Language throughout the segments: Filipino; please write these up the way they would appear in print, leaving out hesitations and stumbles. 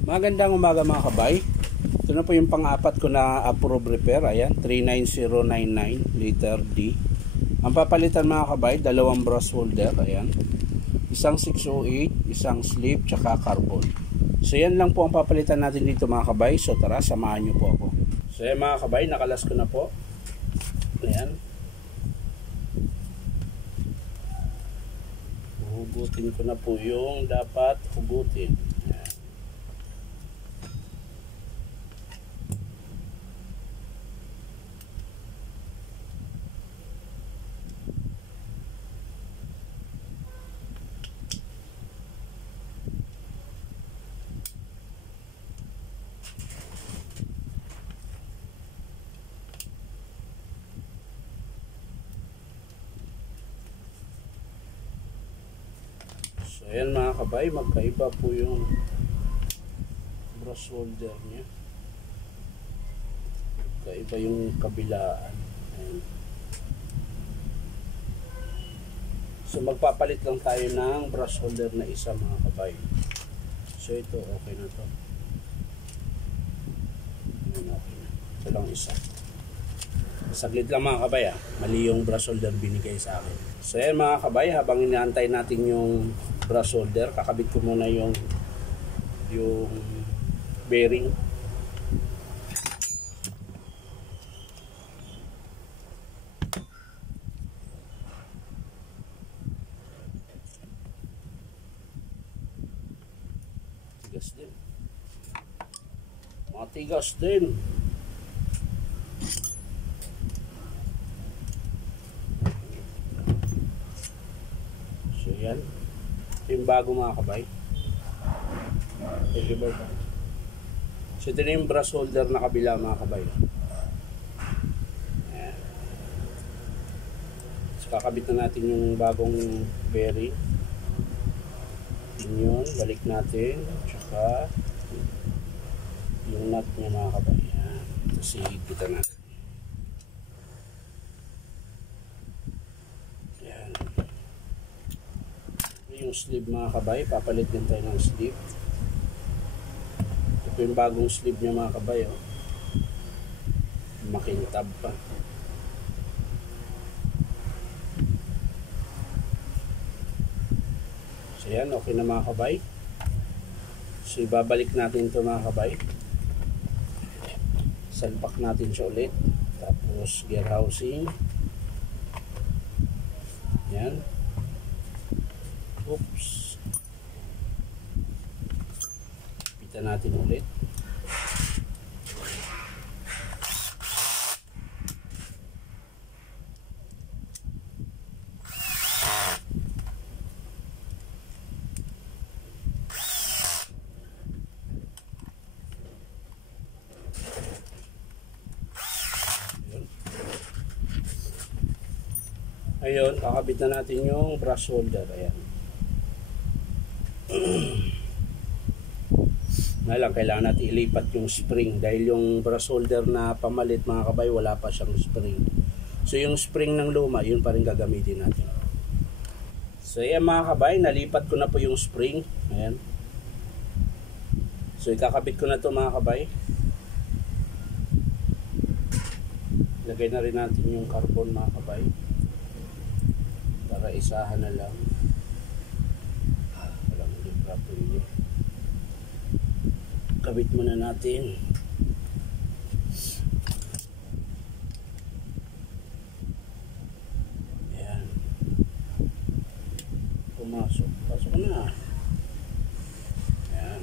Magandang umaga mga kabay. Ito na po yung pang-apat ko na approve repair. Ayan, 39099 liter D. Ang papalitan mga kabay, dalawang brush holder. Ayan, isang 608, isang sleeve, tsaka carbon. So yan lang po ang papalitan natin dito mga kabay. So tara, samahan nyo po ako. So yan mga kabay, nakalas ko na po. Ayan, hugutin ko na po yung dapat hugutin. Ayan. So ayan mga kabay, magkaiba po yung brush holder nya. Magkaiba yung kabilaan. Ayan. So magpapalit lang tayo ng brush holder na isa mga kabay. So ito okay na to. Ayan, okay na. Ito lang isa. Saglit lang mga kabay mali yung brush holder binigay sa akin. So ayan mga kabay, habang inaantay natin yung brush holder, kakabit ko muna yung bearing. Tigas din. Matigas din. So yan. Yung bago mga kabay. So ito na yung brush holder na kabila mga kabay. Ayan. So kakabit na natin yung bagong bearing. Yun, balik natin. Tsaka yung nut niya mga kabay. Ayan. Kasi higpitan natin. Yung sleeve mga kabay, papalit din tayo ng sleeve. Ito yung bagong sleeve niya mga kabay makintab pa. So yan, okay na mga kabay. So ibabalik natin ito mga kabay, salpak natin siya ulit, tapos gear housing. Yan. Oops. Pita natin ulit. Ayun, kakabit na natin yung brush holder. Ayan. Na lang, kailangan natin ilipat yung spring dahil yung brush holder na pamalit mga kabay, wala pa siyang spring. So yung spring ng luma, yun pa rin gagamitin natin. So ayan mga kabay, nalipat ko na po yung spring. Ayan. So ikakabit ko na to mga kabay. Lagay na rin natin yung carbon mga kabay para isahan na lang. Kabit muna natin. Ayan. Pumasok. Pasok na. Ayan.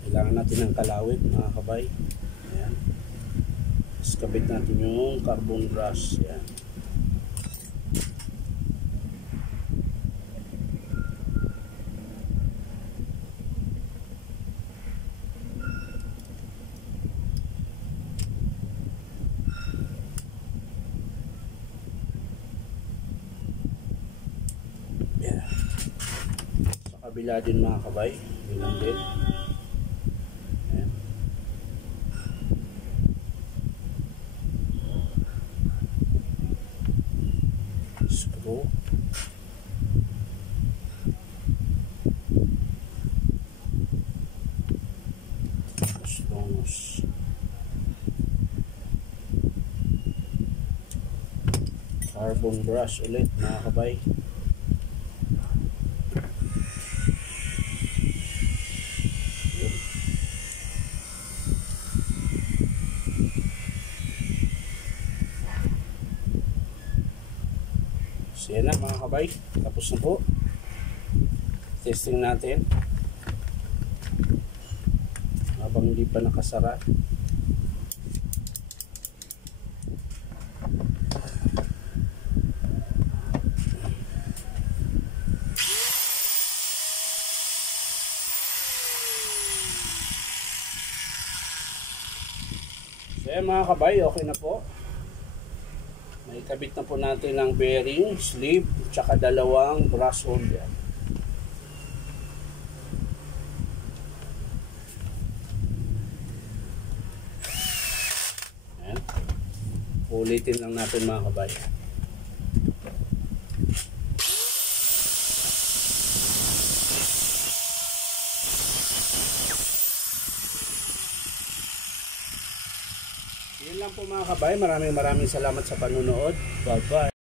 Kailangan natin ng kalawit mga kabay. Ayan. Tapos kabit natin yung carbon brush. Ayan. Ayan. Sa kabila din mga kabay. Ganun din. Ayan. screw. Tapos carbon brush ulit mga kabay. So yan na mga kabay, tapos na po. Testing natin habang hindi pa nakasara. So yan mga kabay, okay na po. Naikabit na po natin ang bearing, sleeve, tsaka dalawang brass holder. Ayan. Ulitin lang natin mga kabay. Yun lang po mga kabay. Maraming salamat sa panunood. Bye bye.